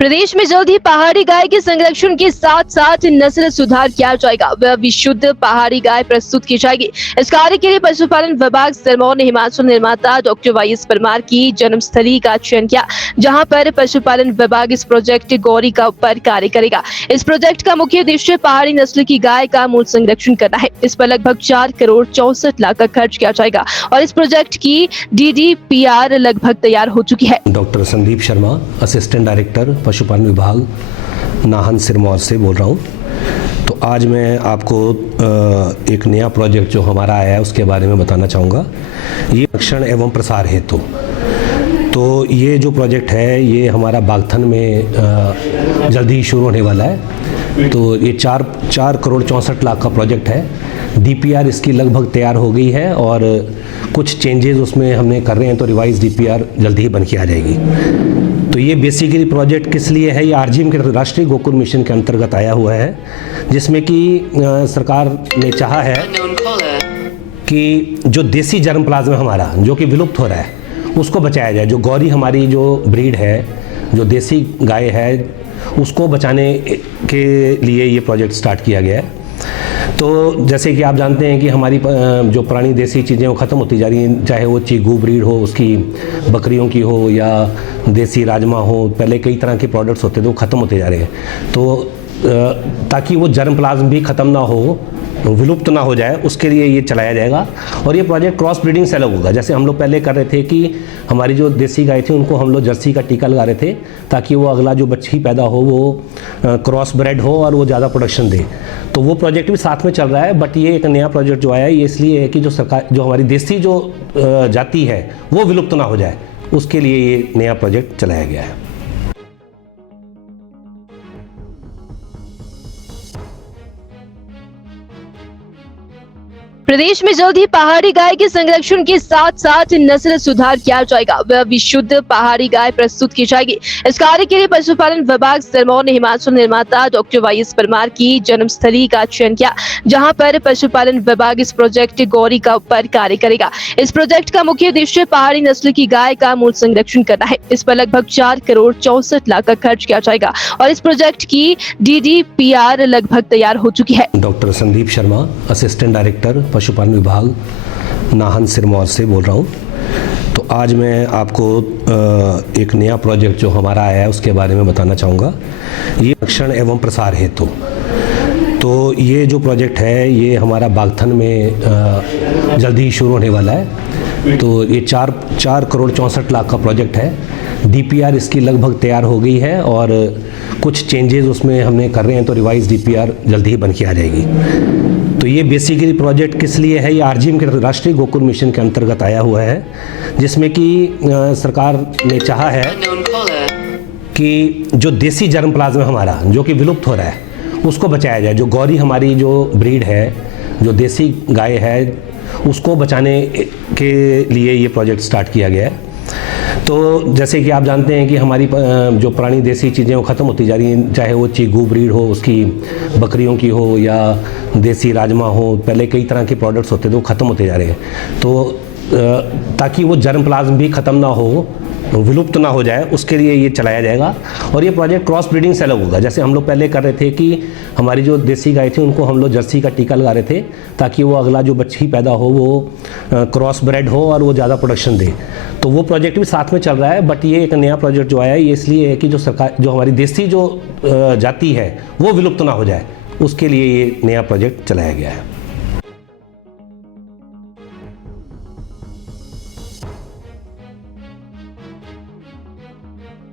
प्रदेश में जल्द ही पहाड़ी गाय के संरक्षण के साथ साथ नस्ल सुधार किया जाएगा। वह विशुद्ध पहाड़ी गाय प्रस्तुत की जाएगी। इस कार्य के लिए पशुपालन विभाग सिरमौर ने हिमाचल निर्माता डॉक्टर वाईएस परमार की जन्मस्थली का चयन किया, जहां पर पशुपालन विभाग इस प्रोजेक्ट गौरी का पर कार्य करेगा। इस प्रोजेक्ट का मुख्य उद्देश्य पहाड़ी नस्ल की गाय का मूल संरक्षण करना है। इस पर लगभग 4 करोड़ 64 लाख का खर्च किया जाएगा और इस प्रोजेक्ट की DDPR लगभग तैयार हो चुकी है। Doctor Sandeep Sharma, assistant director पशुपालन विभाग नाहन सिरमौर से बोल रहा हूँ। तो आज मैं आपको एक नया प्रोजेक्ट जो हमारा आया है उसके बारे में बताना चाहूँगा। ये संरक्षण एवं प्रसार हेतु तो ये जो प्रोजेक्ट है ये हमारा बागथन में जल्दी ही शुरू होने वाला है। तो ये 4 करोड़ 64 लाख का प्रोजेक्ट है। DPR इसकी लगभग तैयार हो गई है और कुछ चेंजेस उसमें हमने कर रहे हैं, तो रिवाइज DPR जल्दी ही बन के आ जाएगी। तो ये बेसिकली प्रोजेक्ट किस लिए है, ये RGM के राष्ट्रीय गोकुल मिशन के अंतर्गत आया हुआ है, जिसमें कि सरकार ने चाहा है कि जो देसी जर्म प्लाज्मा हमारा जो कि विलुप्त हो रहा है उसको बचाया जाए। जो गौरी हमारी जो ब्रीड है, जो देसी गाय है, उसको बचाने के लिए ये प्रोजेक्ट स्टार्ट किया गया है। तो जैसे कि आप जानते हैं कि हमारी जो पुरानी देसी चीज़ें वो ख़त्म होती जा रही हैं, चाहे वो चीगू ब्रीड हो, उसकी बकरियों की हो, या देसी राजमा हो। पहले कई तरह के प्रोडक्ट्स होते थे, वो ख़त्म होते जा रहे हैं। तो ताकि वो जर्म प्लाज्म भी ख़त्म ना हो, विलुप्त ना हो जाए, उसके लिए ये चलाया जाएगा। और ये प्रोजेक्ट क्रॉस ब्रीडिंग से अलग होगा। जैसे हम लोग पहले कर रहे थे कि हमारी जो देसी गाय थी उनको हम लोग जर्सी का टीका लगा रहे थे, ताकि वो अगला जो बच्ची पैदा हो वो क्रॉस ब्रेड हो और वो ज़्यादा प्रोडक्शन दे। तो वो प्रोजेक्ट भी साथ में चल रहा है। बट ये एक नया प्रोजेक्ट जो आया है ये इसलिए है कि जो हमारी देसी जो जाति है वो विलुप्त ना हो जाए, उसके लिए ये नया प्रोजेक्ट चलाया गया है। प्रदेश में जल्द ही पहाड़ी गाय के संरक्षण के साथ साथ नस्ल सुधार किया जाएगा। वह विशुद्ध पहाड़ी गाय प्रस्तुत की जाएगी। इस कार्य के लिए पशुपालन विभाग सिरमौर ने हिमाचल निर्माता डॉक्टर वाईएस परमार की जन्मस्थली का चयन किया, जहां पर पशुपालन विभाग इस प्रोजेक्ट गौरी का पर कार्य करेगा। इस प्रोजेक्ट का मुख्य उद्देश्य पहाड़ी नस्ल की गाय का मूल संरक्षण करना है। इस पर लगभग 4 करोड़ 64 लाख का खर्च किया जाएगा और इस प्रोजेक्ट की DDPR लगभग तैयार हो चुकी है। Doctor Sandeep Sharma, assistant director पशुपालन विभाग नाहन सिरमौर से बोल रहा हूँ। तो आज मैं आपको एक नया प्रोजेक्ट जो हमारा आया है उसके बारे में बताना चाहूँगा। ये संरक्षण एवं प्रसार हेतु तो ये जो प्रोजेक्ट है ये हमारा बागथन में जल्दी ही शुरू होने वाला है। तो ये 4 करोड़ 64 लाख का प्रोजेक्ट है। DPR इसकी लगभग तैयार हो गई है और कुछ चेंजेस उसमें हमने कर रहे हैं, तो रिवाइज DPR जल्दी ही बन के आ जाएगी। तो ये बेसिकली प्रोजेक्ट किस लिए है, ये RGM के राष्ट्रीय गोकुल मिशन के अंतर्गत आया हुआ है, जिसमें कि सरकार ने चाहा है कि जो देसी जर्म प्लाज्मा हमारा जो कि विलुप्त हो रहा है उसको बचाया जाए। जो गौरी हमारी जो ब्रीड है, जो देसी गाय है, उसको बचाने के लिए ये प्रोजेक्ट स्टार्ट किया गया है। तो जैसे कि आप जानते हैं कि हमारी जो पुरानी देसी चीज़ें वो ख़त्म होती जा रही हैं, चाहे वो चीगू ब्रीड हो, उसकी बकरियों की हो, या देसी राजमा हो। पहले कई तरह के प्रोडक्ट्स होते थे, वो ख़त्म होते जा रहे हैं। तो ताकि वो जर्म प्लाज्म भी ख़त्म ना हो, विलुप्त ना हो जाए, उसके लिए ये चलाया जाएगा। और ये प्रोजेक्ट क्रॉस ब्रीडिंग से अलग होगा। जैसे हम लोग पहले कर रहे थे कि हमारी जो देसी गाय थी उनको हम लोग जर्सी का टीका लगा रहे थे, ताकि वो अगला जो बच्ची पैदा हो वो क्रॉस ब्रेड हो और वो ज़्यादा प्रोडक्शन दे। तो वो प्रोजेक्ट भी साथ में चल रहा है। बट ये एक नया प्रोजेक्ट जो आया है ये इसलिए है कि जो हमारी देसी जो जाति है वो विलुप्त ना हो जाए, उसके लिए ये नया प्रोजेक्ट चलाया गया है।